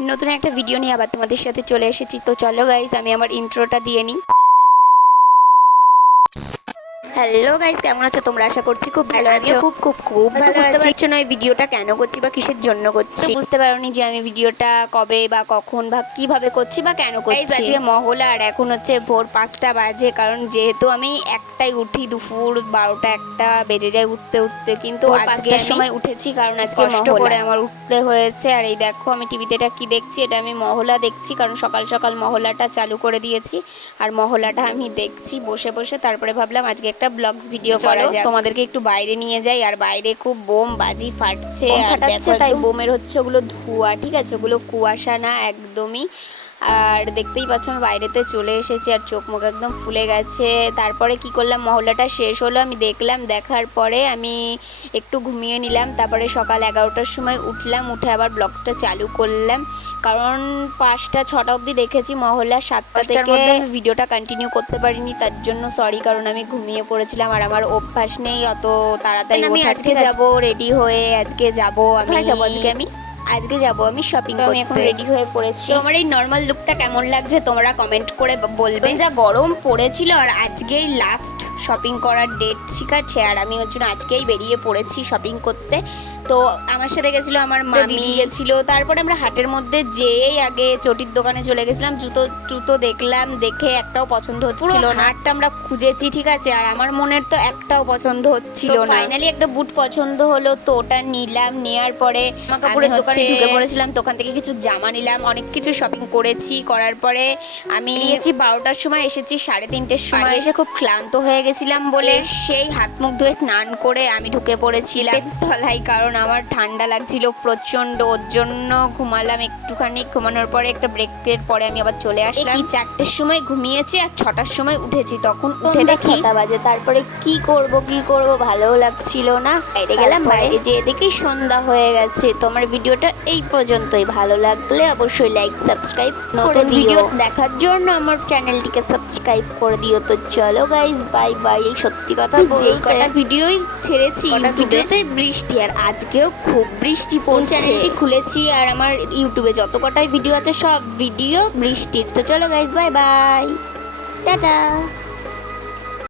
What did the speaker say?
নতুন একটা ভিডিও নিয়ে আবার তোমাদের সাথে চলে এসেছি। তো চলো গাইস, আমি আমার ইন্ট্রোটা দিয়ে নিই। হ্যালো গাইস, কেমন আছো তোমরা? আশা করছি খুব ভালো আছো। খুব খুব খুব ভালো আছি। বুঝতে পারছো না এই ভিডিওটা কেন করছি বা কিসের জন্য করছি? বুঝতে পারোনি যে আমি ভিডিওটা কবে বা কখন বা কিভাবে করছি বা কেন করছি। আজকে মহলা আর এখন হচ্ছে ভোর 5টা বাজে, কারণ যেহেতু আমি একটাই উঠি, দুপুর 12টা 1টা বেজে যায় উঠতে উঠতে, কিন্তু আজকের সময় উঠেছি কারণ আজকে কষ্ট করে আমার উঠতে হয়েছে। আর এই দেখো আমি টিভিতে এটা কি দেখছি, এটা আমি মহলা দেখছি, কারণ সকাল সকাল মহলাটা চালু করে দিয়েছি। আর মহলাটা আমি দেখছি বসে বসে। তারপরে ভাবলাম আজকে একটা ব্লগস ভিডিও করা যাক, তোমাদেরকে একটু বাইরে নিয়ে যাই। আর বাইরে খুব বোম বাজি ফাটছে, আর দেখো তাই বোমের হচ্ছে ওগুলো ধোঁয়া, ঠিক আছে, ওগুলো কুয়াশা না একদমই। আর দেখতেই পাচ্ছ আমি বাইরেতে চলে এসেছি আর চোখ মুখ একদম ফুলে গেছে। তারপরে কি করলাম, মহলাটা শেষ হলো, আমি দেখলাম, দেখার পরে আমি একটু ঘুমিয়ে নিলাম। তারপরে সকাল 11টার সময় উঠলাম, উঠে আবার ব্লগসটা চালু করলাম, কারণ 5টা 6টা অবধি দেখেছি মহলা। 7টা থেকে আমি ভিডিওটা কন্টিনিউ করতে পারিনি, তার জন্য সরি, কারণ আমি ঘুমিয়ে পড়েছিলাম আর আমার অভ্যাস নেই অত তাড়াতাড়ি। আমি আজকে যাব রেডি হয়ে, আজকে যাব আজকে যাব আমি শপিং করতে। আমি এখন রেডি হয়ে পড়েছি। তো আমার এই নর্মাল লুকটা কেমন লাগছে তোমরা কমেন্ট করে বলবেন। যা গরম পড়েছিল, আর আজকেই লাস্ট শপিং করার ডেট, ঠিক আছে, আর আমি ওর জন্য আজকেই বেরিয়ে পড়েছি শপিং করতে। তো আমার সাথে গেছিলো আমার মামি গেছিলো। তারপরে আমরা হাটের মধ্যে যেয়েই আগে চটির দোকানে চলে গেছিলাম, জুতো দেখলাম, দেখে একটাও পছন্দ হচ্ছিল না। হাটটা আমরা খুঁজেছি, ঠিক আছে, আর আমার মনের তো একটাও পছন্দ হচ্ছিল না। ফাইনালি একটা বুট পছন্দ হলো, তো ওটা নিলাম। নেওয়ার পরে কাপড়ের দোকানে ঢুকে পড়েছিলাম, তো ওখান থেকে কিছু জামা নিলাম, অনেক কিছু শপিং করেছি। করার পরে আমি গিয়েছি 12টার সময়, এসেছি 3:30টার সময়। এসে খুব ক্লান্ত হয়ে গেছিলাম বলে সেই হাত মুখ ধুয়ে স্নান করে আমি ঢুকে পড়েছিলাম তলায়, কারণ আমার ঠান্ডা লাগছিল প্রচন্ড। ওর জন্য ঘুমালাম একটুখানি, ঘুমানোর পরে একটা ব্রেকের পরে আমি আবার চলে আসলাম। 4টের সময় ঘুমিয়েছি আর 6টার সময় উঠেছি, তখন উঠে দেখি 6টা বাজে। তারপরে কি করব ভালো লাগছিল না, বাইরে গেলাম, বাইরে যেয়ে দেখি সন্ধ্যা হয়ে গেছে। তোমার ভিডিওটা এই পর্যন্তই, ভালো লাগলে অবশ্যই লাইক সাবস্ক্রাইব, নতুন ভিডিও দেখার জন্য আমার চ্যানেলটিকে সাবস্ক্রাইব করে দিও। তো চলো গাইস, বাই বাই। এই সত্যি কথা বলতে কটা ভিডিওই ছেড়েছি, ভিডিওতে বৃষ্টি, আর আজকেও খুব বৃষ্টি পড়ছে। চ্যানেলটি খুলেছি আর আমার ইউটিউবে যত কটাই ভিডিও আছে সব ভিডিও বৃষ্টির। তো চলো গাইস, বাই বাই, টাটা।